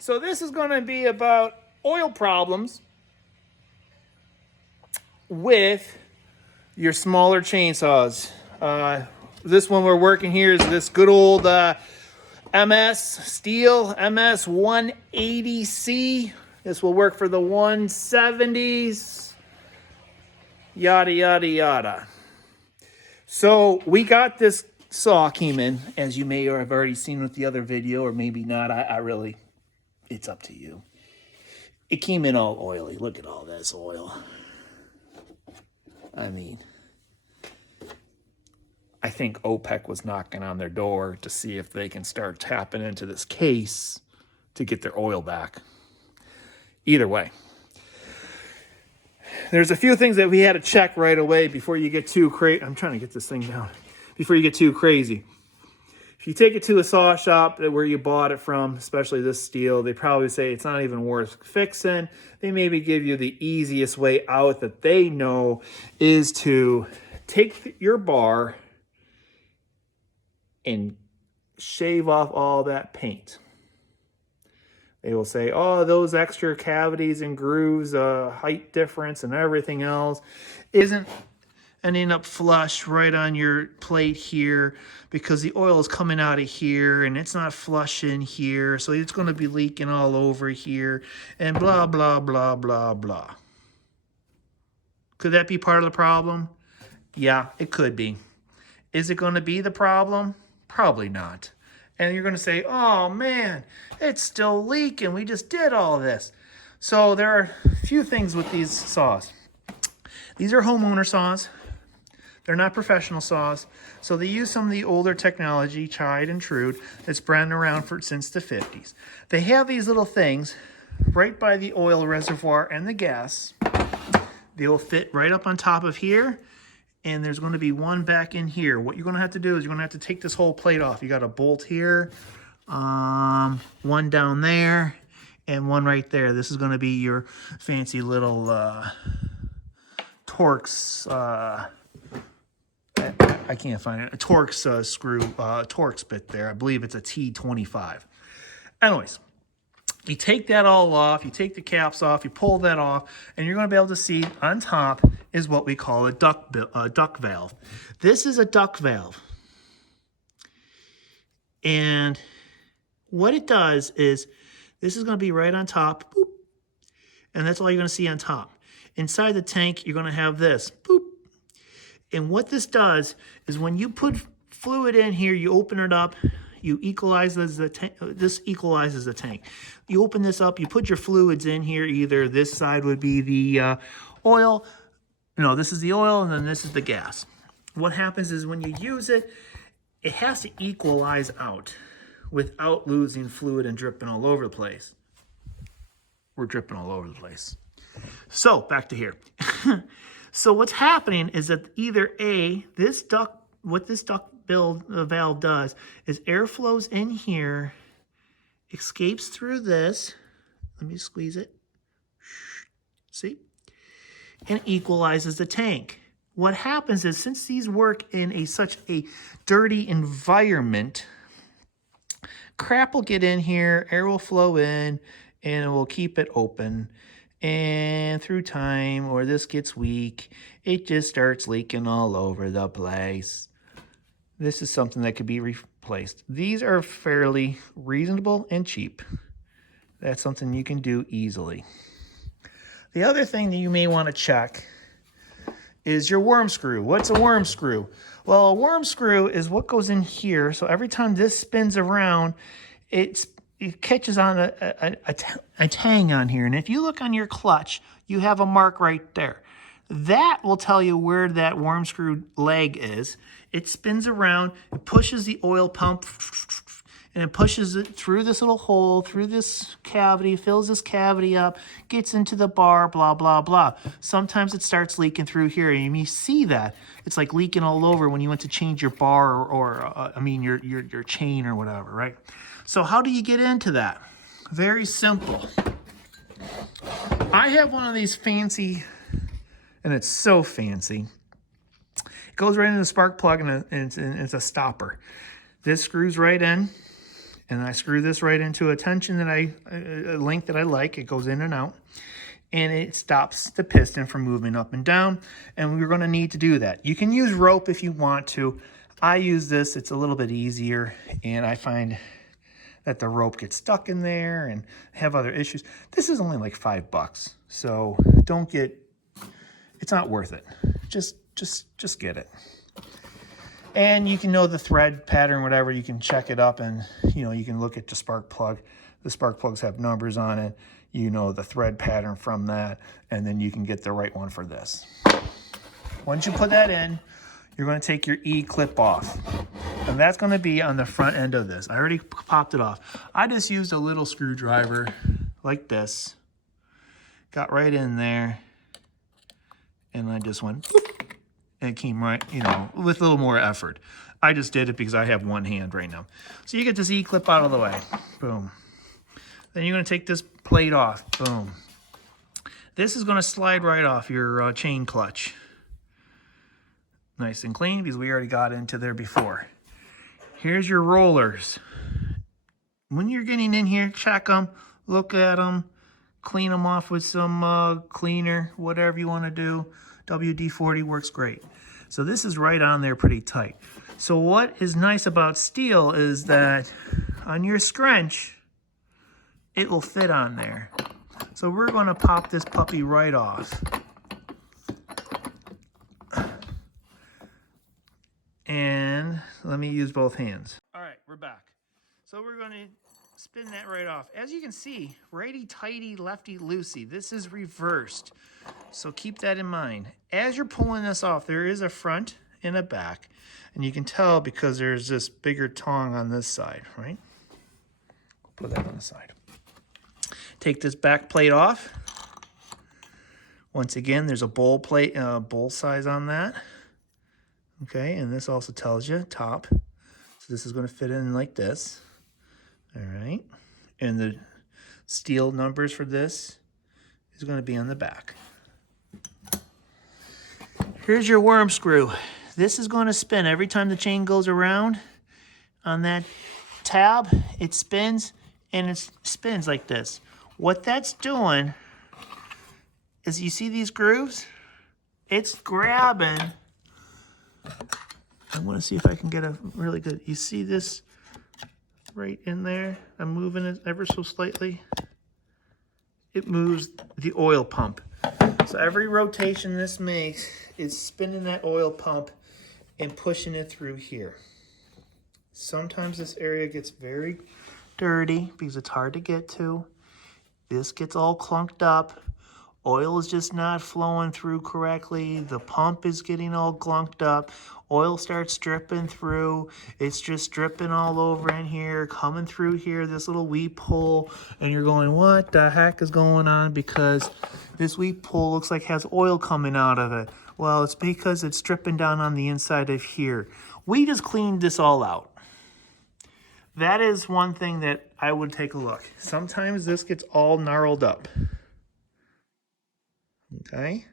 So this is going to be about oil problems with your smaller chainsaws. This one we're working here is this good old MS, STIHL MS 180C. This will work for the 170s, yada, yada, yada. So we got this saw came in, as you may or have already seen with the other video, or maybe not. I really, it's up to you. It came in all oily. Look at all this oil. I mean, I think OPEC was knocking on their door to see if they can start tapping into this case to get their oil back. Either way, there's a few things that we had to check right away before you get too crazy. I'm trying to get this thing down. Before you get too crazy. If you take it to a saw shop where you bought it from, especially this STIHL, they probably say it's not even worth fixing. They maybe give you the easiest way out that they know is to take your bar and shave off all that paint. They will say, oh, those extra cavities and grooves, height difference and everything else isn't ending up flush right on your plate here because the oil is coming out of here and it's not flush in here, so it's going to be leaking all over here and blah, blah, blah, blah, blah. Could that be part of the problem? Yeah, it could be. Is it going to be the problem? Probably not. And you're going to say, oh man, it's still leaking. We just did all this. So there are a few things with these saws. These are homeowner saws. They're not professional saws. So they use some of the older technology, tried and true, that's been around since the 50s. They have these little things right by the oil reservoir and the gas. They'll fit right up on top of here. And there's going to be one back in here. What you're going to have to do is you're going to have to take this whole plate off. You got a bolt here, one down there, and one right there. This is going to be your fancy little Torx. I can't find it. A Torx screw, Torx bit there. I believe it's a T25. Anyways, you take that all off. You take the caps off. You pull that off, and you're going to be able to see on top is what we call a duct valve. This is a duct valve. And what it does is this is going to be right on top. Boop, and that's all you're going to see on top. Inside the tank, you're going to have this. Boop. And what this does is when you put fluid in here, you open it up, you equalize the tank. This equalizes the tank. You open this up, you put your fluids in here. Either this side would be the oil. No, this is the oil, and then this is the gas. What happens is when you use it, it has to equalize out without losing fluid and dripping all over the place. We're dripping all over the place. So back to here. So what's happening is that either A, this duct, what this duct valve does is air flows in here, escapes through this. Let me squeeze it. See? And equalizes the tank. What happens is since these work in such a dirty environment, crap will get in here, air will flow in, and it will keep it open. And through time, or this gets weak, it just starts leaking all over the place. This is something that could be replaced. These are fairly reasonable and cheap. That's something you can do easily. The other thing that you may want to check is your worm screw. What's a worm screw? Well, a worm screw is what goes in here. So every time this spins around, it catches on a tang on here. And if you look on your clutch, you have a mark right there. That will tell you where that worm screw leg is. It spins around, it pushes the oil pump, and it pushes it through this little hole, through this cavity, fills this cavity up, gets into the bar, blah, blah, blah. Sometimes it starts leaking through here, and you see that. It's like leaking all over when you went to change your bar or your chain or whatever, right? So how do you get into that? Very simple. I have one of these fancy, and it's so fancy. It goes right into the spark plug, and it's a stopper. This screws right in, And I screw this right into a tension that a length that I like. It goes in and out. And it stops the piston from moving up and down. And we're going to need to do that. You can use rope if you want to. I use this. It's a little bit easier. And I find that the rope gets stuck in there and have other issues. This is only like $5. So don't get, it's not worth it. Just get it. And you can know the thread pattern, whatever, you can check it up and, you know, you can look at the spark plug. The spark plugs have numbers on it. You know the thread pattern from that, and then you can get the right one for this. Once you put that in, you're going to take your E-clip off. And that's going to be on the front end of this. I already popped it off. I just used a little screwdriver like this. Got right in there. And I just went, boop, and it came right, you know, with a little more effort. I just did it because I have one hand right now. So you get this E-clip out of the way. Boom. Then you're going to take this plate off. Boom. This is going to slide right off your chain clutch. Nice and clean because we already got into there before. Here's your rollers. When you're getting in here, check them, look at them, clean them off with some cleaner, whatever you want to do. WD-40 works great. So this is right on there pretty tight. So what is nice about STIHL is that on your scrunch, it will fit on there. So we're going to pop this puppy right off. And let me use both hands. All right, we're back. So we're going to spin that right off. As you can see, righty-tighty, lefty-loosey. This is reversed. So keep that in mind. As you're pulling this off, there is a front and a back. And you can tell because there's this bigger tongue on this side, right? Put that on the side. Take this back plate off. Once again, there's a bowl plate, bowl size on that. Okay, and this also tells you top. So this is going to fit in like this. All right. And the STIHL numbers for this is going to be on the back. Here's your worm screw. This is going to spin every time the chain goes around on that tab. It spins, and it spins like this. What that's doing is, you see these grooves? It's grabbing. I want to see if I can get a really good, you see this right in there? I'm moving it ever so slightly. It moves the oil pump. So every rotation this makes is spinning that oil pump and pushing it through here. Sometimes this area gets very dirty because it's hard to get to. This gets all clunked up. Oil is just not flowing through correctly. The pump is getting all glunked up. Oil starts dripping through. It's just dripping all over in here, coming through here, this little weep hole. And you're going, what the heck is going on? Because this weep hole looks like it has oil coming out of it. Well, it's because it's dripping down on the inside of here. We just cleaned this all out. That is one thing that I would take a look. Sometimes this gets all gnarled up. Okay,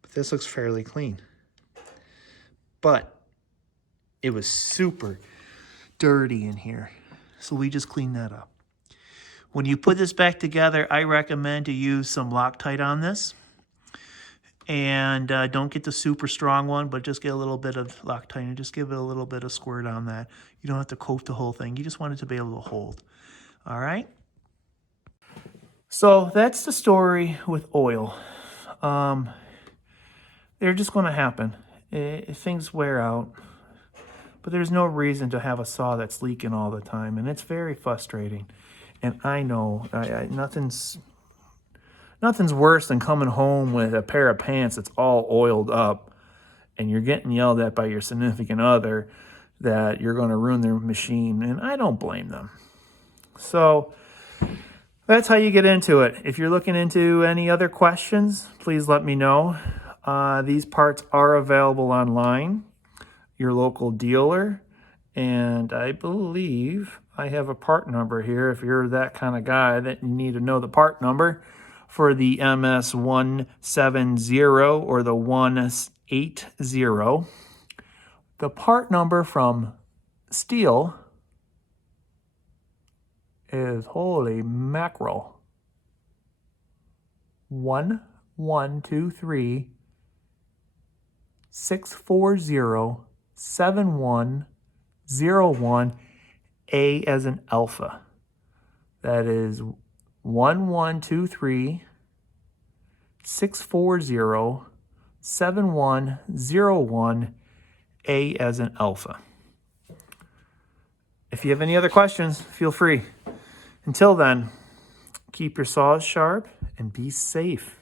but this looks fairly clean. But it was super dirty in here, so we just cleaned that up. When you put this back together, I recommend to use some Loctite on this. And don't get the super strong one, but just get a little bit of Loctite and just give it a little bit of squirt on that. You don't have to coat the whole thing. You just want it to be able to hold. All right? So that's the story with oil. They're just going to happen. Things wear out. But there's no reason to have a saw that's leaking all the time. And it's very frustrating. And I know nothing's worse than coming home with a pair of pants that's all oiled up. And you're getting yelled at by your significant other that you're going to ruin their machine. And I don't blame them. So that's how you get into it. If you're looking into any other questions, please let me know. These parts are available online, your local dealer, and I believe I have a part number here. If you're that kind of guy that you need to know the part number for the MS170 or the 180, the part number from STIHL is, holy mackerel, 1123-640-7101, A as in alpha. That is 1123-640-7101, A as in alpha. If you have any other questions, feel free. Until then, keep your saws sharp and be safe.